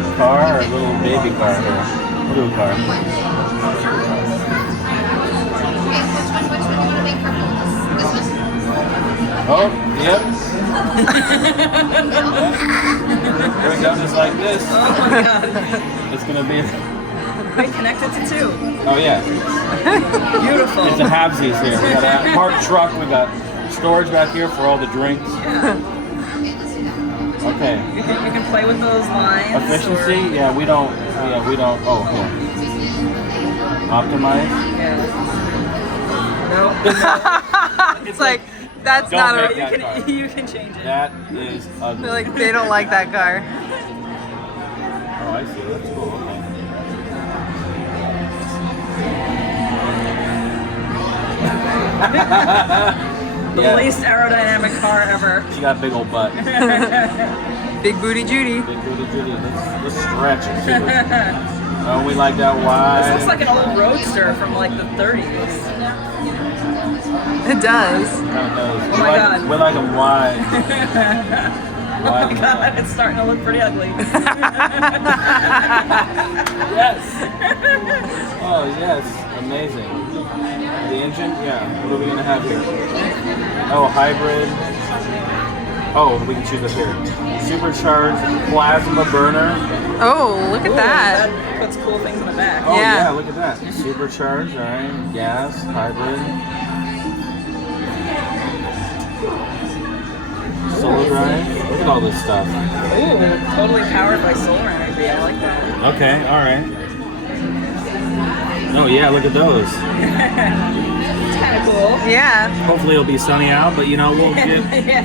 truck, car, or a little baby car here? Little car. Oh, yep. Here we go, just like this. Oh my god. It's gonna be. We connected to two. Oh yeah. Beautiful. It's a halvesies here. We got a parked truck. We got storage back here for all the drinks. Yeah. Okay. You can play with those lines. Efficiency? Or... Yeah, we don't. Yeah, we don't. Oh, here. Optimize. Yeah. No. It's like that's not a. You can change it. That is ugly. Like they don't like that car. Oh, I see. That's cool. Okay. The least aerodynamic car ever. She got a big old butt. Big booty Judy. Big booty Judy. Let's stretch it. Oh, we like that wide. This looks like an old roadster from like the 30s. It does. Oh my god. We like them wide. Oh my god, it's starting to look pretty ugly. Yes. Oh yes, amazing. The engine, yeah. What are we gonna have here? Oh, hybrid. Oh, we can choose up here. Supercharged plasma burner. Oh, look at that. That puts cool things in the back. Oh Yeah. yeah, look at that. Supercharged, all right. Gas, hybrid. Solar drive. Look at all this stuff. Ooh, totally powered by solar energy. I like that. Okay, all right. Oh yeah, look at those. It's kind of cool. Yeah. Hopefully it'll be sunny out, but you know we'll get Yeah.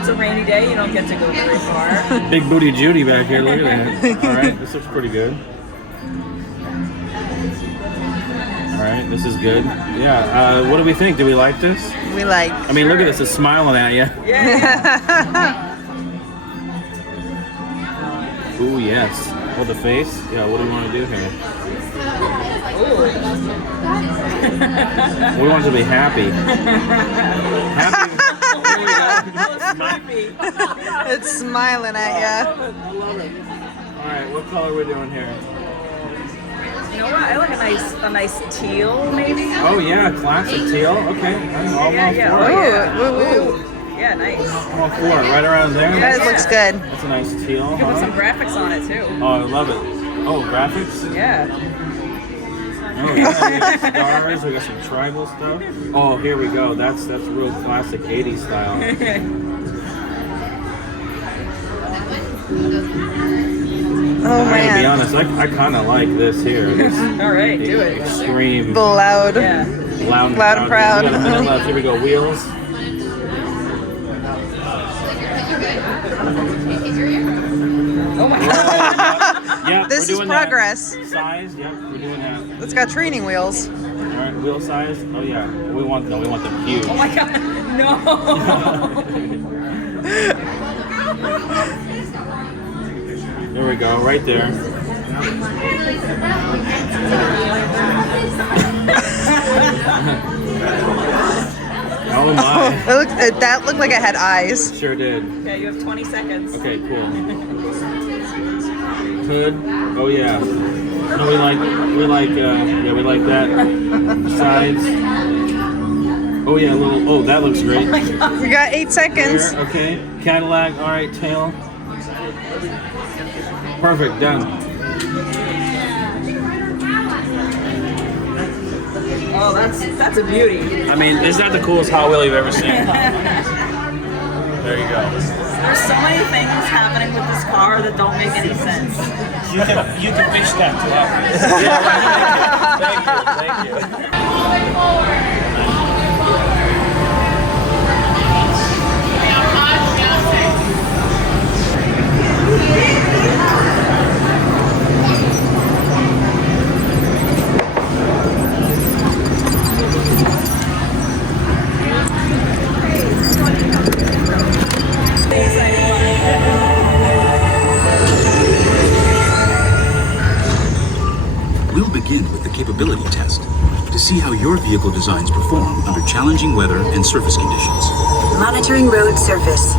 It's a rainy day. You don't get to go very far. big booty Judy back here. Look at that. All right, this looks pretty good. All right, this is good. Yeah. What do we think? Do we like this? We like. I mean, look at this. It's smiling at you. Yeah. Ooh, yes. Hold the face. Yeah. What do we want to do here? We want it to be happy. Happy. It's smiling at I love it. All right, what color are we doing here? You know what? I like a nice teal, maybe. Oh yeah, classic teal. Okay, I'm all Yeah. you. for it. Ooh. Yeah, nice. I'm all for it. Right around there. That looks good. That's a nice teal. You can put some graphics on it too. Oh, I love it. Oh, graphics. Yeah. Oh yeah, we got stars. We got some tribal stuff. Oh, here we go. That's real classic '80s style. Oh I gotta be man. honest, I kind of like this here. This All right, do it. extreme, The loud. Yeah. loud and proud. We got a minute left. Here we go. Wheels. Oh my god. Yeah, This we're is doing progress. That. Size. Yep, we're doing that. It's got training wheels. All right, wheel size. Oh yeah, we want them huge. Oh my god. No. There we go, right there. Oh my. That looked like it had eyes. Sure did. Okay, you have 20 seconds. Okay, cool. Hood. Oh yeah. No, we like that. Sides. Oh yeah, oh, that looks great. We got 8 seconds. There, okay. Cadillac, all right, tail. Perfect, done. Oh, that's a beauty. I mean, is that the coolest Hot Wheel you've ever seen? There you go. There's so many things happening with this car that don't make any sense. You can pitch that to us. Thank you. We'll begin with the capability test to see how your vehicle designs perform under challenging weather and surface conditions. Monitoring road surface.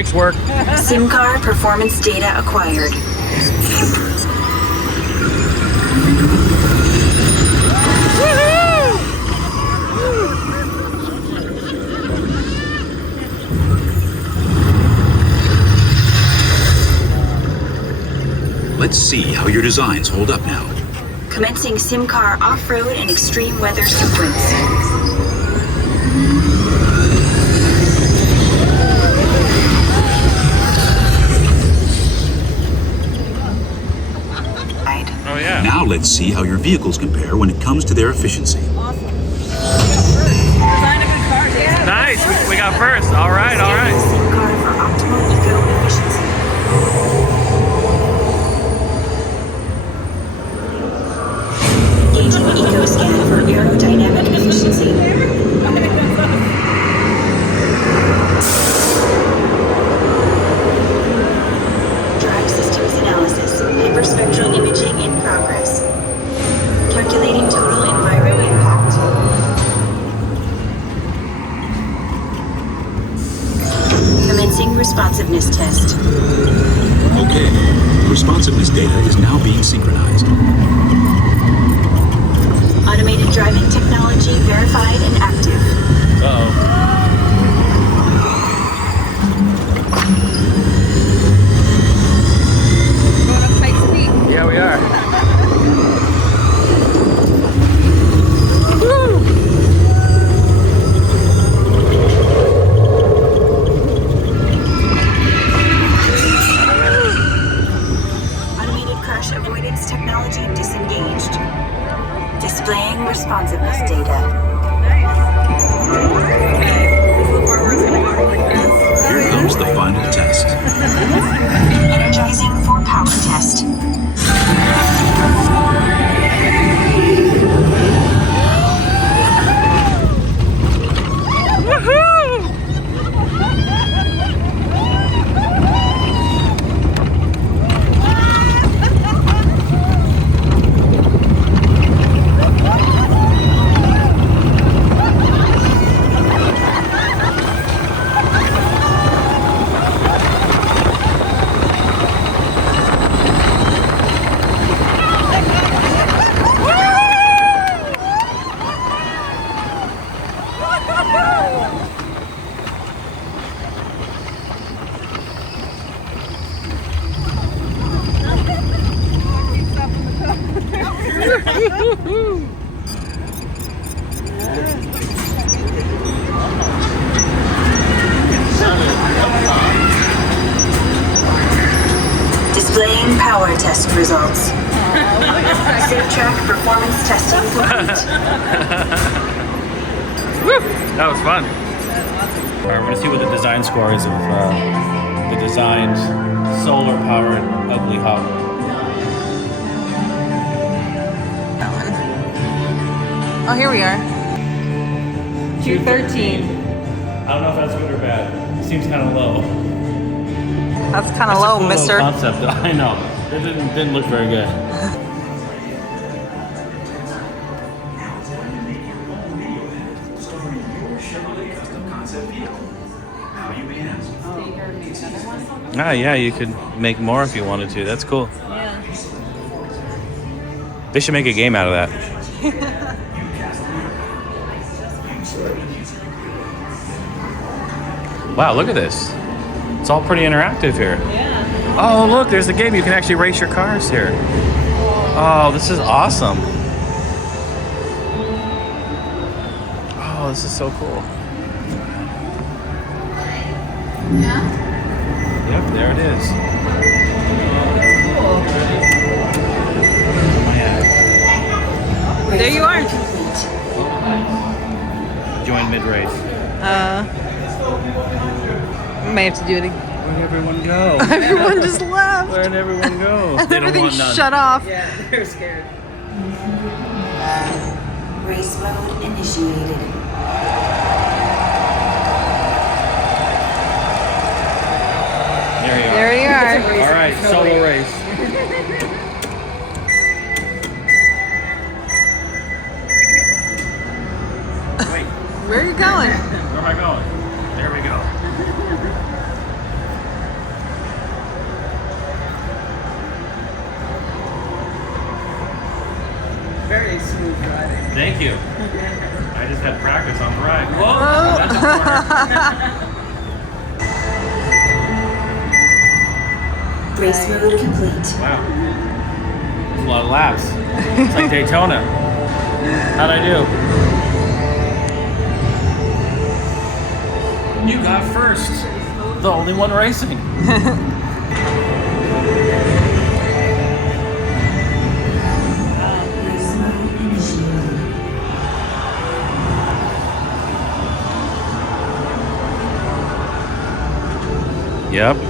brakes work. SIM card performance data acquired. Let's see how your designs hold up now. Commencing SIM car off-road and extreme weather sequence. Oh yeah. Now let's see how your vehicles compare when it comes to their efficiency. Awesome. Design a good car, Jason. Nice. We got first. All right. All right. SIM card for optimal eco efficiency. Engaging eco scan for aerodynamic efficiency. Drive systems analysis. Hyperspectral imaging in progress. Calculating total environmental impact. Commencing responsiveness test. Okay, responsiveness data is now being synchronized. Automated driving technology verified and active. Uh-oh. Going up high speed. Yeah, we are. Automated crash avoidance technology disengaged. Displaying responsiveness data. Here comes the final test. Energizing for power test. Displaying power test results. Safe track performance testing complete. That was fun. All right, we're gonna see what the design score is of the designed solar-powered ugly hub. Oh, here we are. 213. I don't know if that's good or bad. It seems kind of low. That's kind of It's a low, cool mister. little concept, though. I know. It didn't look very good. Ah, yeah, you could make more if you wanted to. That's cool. Yeah. They should make a game out of that. Wow, look at this. It's all pretty interactive here. Yeah. Oh, look, there's the game. You can actually race your cars here. Oh, this is awesome. Oh, this is so cool. Yep, there it is. There you are. Join mid-race. May have to do it again. Where'd everyone go? Everyone just left. Where'd everyone go? They don't Everything want none. shut off. Yeah, they're scared. Race mode initiated. There you are. There you are. All right, solo race. Wait, Where are you going? where am I going? There we go. smooth driving. Thank you. I just had practice on the ride. Whoa! That's a Race mode complete. wow. That's a lot of laps. It's like Daytona. How'd I do? You got first. The only one racing. Yep.